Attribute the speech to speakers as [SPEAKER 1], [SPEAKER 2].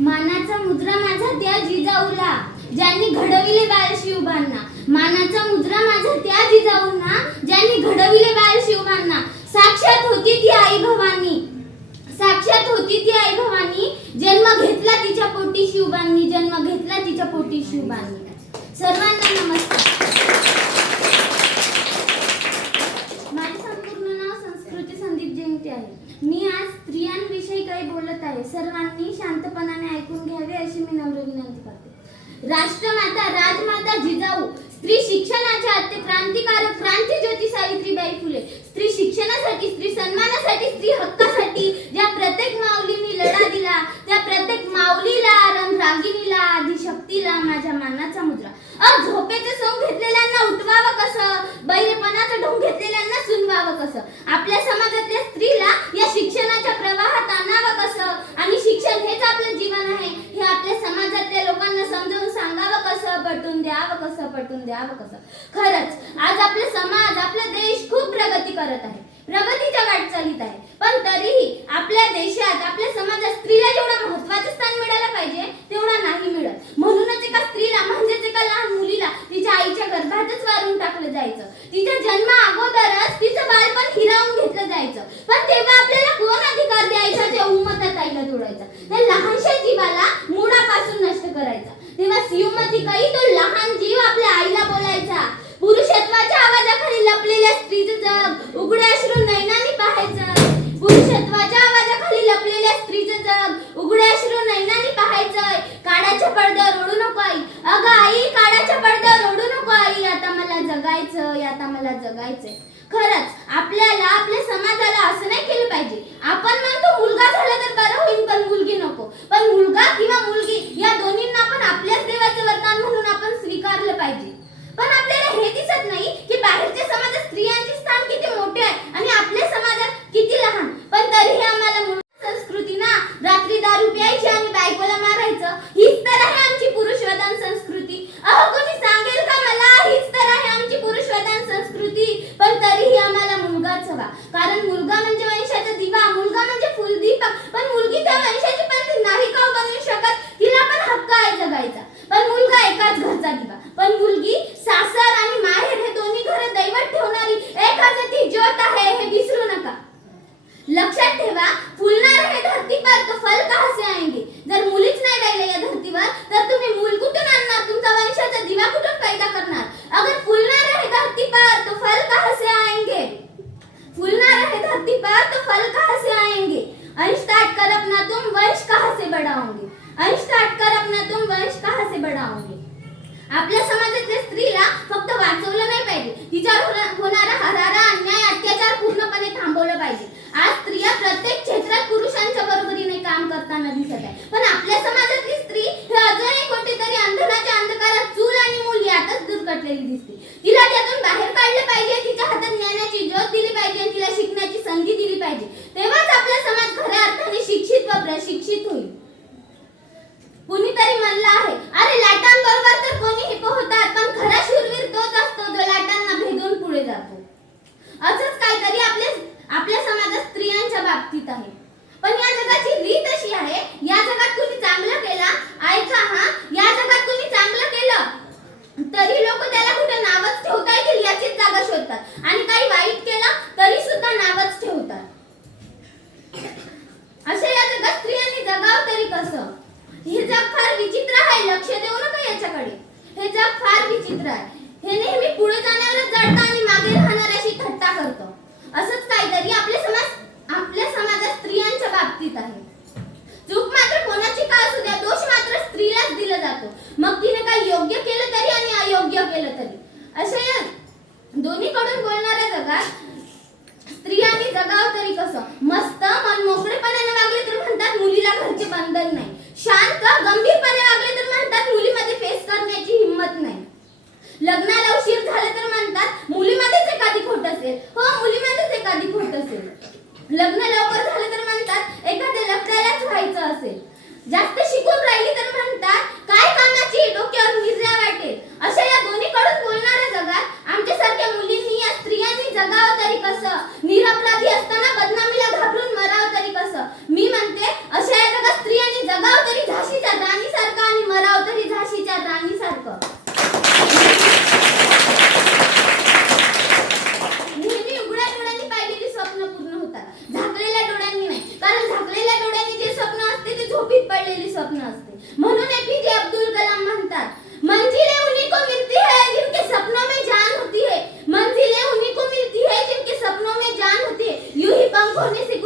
[SPEAKER 1] मानाचा मुद्रा माझा त्या जिजाऊला ज्यांनी घडविले बाल शिवबांना. मानाचा मुद्रा माझा त्या जिजाऊंना ज्यांनी घडविले बाल शिवबांना. साक्षात होती ती आई भवानी. साक्षात होती ती आई भवानी. जन्म घेतला तिच्या पोटी शिवबांनी जन्म घेतला तिच्या पोटी शिवबांनी. सर्वांना नमस्कार माझे संपूर्ण नाव संस्कृती संदीप जयंती आहे मी आज स्त्रियांविषयी काही बोलत आहे सर्वांनी शांतपणाने ऐकून घ्यावे अशी मी नम्र विनंती करते. राष्ट्रमाता राजमाता जिजाऊ स्त्री शिक्षणाच्या आद्य क्रांतिकारक क्रांतीज्योती सावित्रीबाई फुले. स्त्री शिक्षणासाठी स्त्री सन्मानासाठी स्त्री हक्कासाठी ज्या प्रत्येक माऊलींनी लढा दिला त्या प्रत्येक माऊलीला रंग रागिणीला आदिशक्तीला माझ्या मानाचा मुद्रा अ झोपेचे सोंग घेतलेल्यांना उठवावं कसं बैरेपणाचं ढोंग घेतलेल्यांना सुनवावं कसं आपल्या समाजातल्या स्त्रीला या शिक्षणाच्या प्रवाहात आणावं कसं आणि शिक्षण हेच आपलं जीवन आहे हे आपल्या समाजातल्या लोकांना समजावून सांगावं कसं पटवून द्यावं कसं पटवून द्यावं कसं? खरंच आज आपला समाज आपला देश खूप प्रगती करत आहे. प्रगतीच्या वाटचालीत आहे. पण तरीही आपल्या देशात आपल्या समाजात स्त्रीला जेवढं महत्वाचं स्थान मिळायला पाहिजे तेवढा नाही मिळत. म्हणूनच एका स्त्रीला म्हणजेच एका लहान मुलीला तिच्या आईच्या गर्भातच वारून टाकलं जायचं. तिच्या जन्मा अगोदरच तिचं बालपण हिरावून घेतलं जायचं. पण तेव्हा आपल्याला कोण अधिकार द्यायचा? त्या उमतात आईला जोडायचा. त्या लहानशा जीवाला मुळापासून नष्ट करायचा तेव्हा शिवमती काही तो लहान जीव आपल्या आईला बोलायचा पुरुषत्वाच्या आवाजाखाली लपलेल्या स्त्रीचं जग उघड्या अश्रू नैनाने पाहायचं. पुरुषत्वाच्या आवाजाखाली लपलेल्या स्त्रीचं जग उघड्या अश्रू नैनाने पाहायचंय. काळाच्या पडद्यावर ओढू नको आई अगं आई काळाच्या पडद्यावर ओढू नको आई आता मला जगायचं आता मला जगायचंय खरंच आपल्याला आपल्या समाजाला असं नाही केलं पाहिजे आपण म्हणतो मुलगा झाला तर बरं होईल पण मुलगी नको पण मुलगा किंवा मुलगी या दोन्हींना पण आपल्याच देवाचं वरदान म्हणून आपण स्वीकारलं पाहिजे पण आपल्याला हे दिसत नाही की बाहेरच्या समाजात स्त्रियांचे स्थान किती मोठे आहे आणि आपल्या समाजात किती लहान पण तरीही आम्हाला मुलं संस्कृती ना रात्री दारू प्यायची आणि बायकोला मारायचं हीच तर आहे आमची पुरुषवदान संस्कृती अहो कोणी सांगेल का मला हीच तर आहे आमची पुरुषवदान संस्कृती पण तरीही आम्हाला मुलगाच हवा कारण मुलगा म्हणजे वंशाचा दिवा मुलगा म्हणजे फुलदीपक पण मुलगी त्या वंशाची पण ती नाही का बनवू शकत तिला पण हक्क आहे जगायचा पण मुलगा एकाच घरचा दिवा पण मुलगी सासर आणि माहेर हे दोन्ही घर दैवत ठेवणारी एकाच ती ज्योत आहे हे विसरू नका लक्षात ठेवा फुलणार है धरती पर तो फल कहाँ से आएंगे जर मुलीच नाही राहिले या धरतीवर तर तुम्ही मूल कुठून आणणार तुमचा वंशाचा दिवा कुठून पैदा करणार अगर फुलणार है धरती पर तो फल कहाँ से आएंगे फुलणार है धरती पर तो फल कहाँ से आएंगे अंश काट कर अपना तुम वंश कहाँ से बढ़ाओगे अंश काट कर अपना तुम वंश कहाँ से बढ़ाओगे आपल्या समाजातल्या स्त्रीला फक्त वाचवलं नाही पाहिजे. तिच्यावर होणारा हरारा अन्याय अत्याचार पूर्णपणे थांबवलं पाहिजे. आज स्त्रिया प्रत्येक क्षेत्रात पुरुषांच्या बरोबरीने काम करताना दिसत आहे पण आपल्या असंच काहीतरी आपल्या आपल्या समाजात स्त्रियांच्या बाबतीत आहे. पण या जगाची रीत अशी आहे या जगात कुणी चांगलं केलं? ऐका हा या जगात कुणी चांगलं केलं? तरी लोक त्याला कुठे नावच ठेवता येतील याचीच जागा शोधतात. आणि काही वाईट केलं तरी सुद्धा नावच ठेवतात. असे या जगात स्त्रियांनी जगाव तरी कसं? हे जग फार विचित्र आहे लक्ष देऊ नका याच्याकडे. हे जग फार विचित्र आहे. हे नेहमी पुढे जाण्यावरच जडतं आणि मागे राहणाऱ्याशी थट्टा करतो. असंच काहीतरी आपले समाज आपल्या समाजात स्त्रियांच्या बाबतीत आहे. चूक मात्र कोणाची का असू द्या दोष मात्र स्त्रीलाच दिला जातो. मग तिने काही योग्य केलं तरी आणि अयोग्य केलं तरी. असे या दोन्हीकडून बोलणाऱ्या जगात स्त्रियांनी जगाव तरी कसं? मस्त मन मोकळेपणाने वागले तर म्हणतात मुलीला घरचे बंधन नाही. शांत गंभीरपणे वागले तर म्हणतात मुलीमध्ये फेस करण्याची हिंमत नाही लग्नाला उशीर झाले तर म्हणतात मुलीमध्येच एखादी खोट असेल हो मुलीमध्येच एखादी खोट असेल लग्न लवकर तर म्हणतात एखाद्या लफड्यालाच व्हायचं असेल. जास्त शिकून राहिली तर म्हणतात काय कामाची डोक्यावर मिरल्या वाटेल? अशा या दोन्हीकडून बोलणार स्वप्न असते म्हणून एपीजे अब्दुल कलाम म्हणतात मंजिले उन्हीं को मिलती है जिनके सपनों में जान होती है। मंजिले उन्हीं को मिलती है जिनके सपनों में जान होती है। यूँ ही बम होने से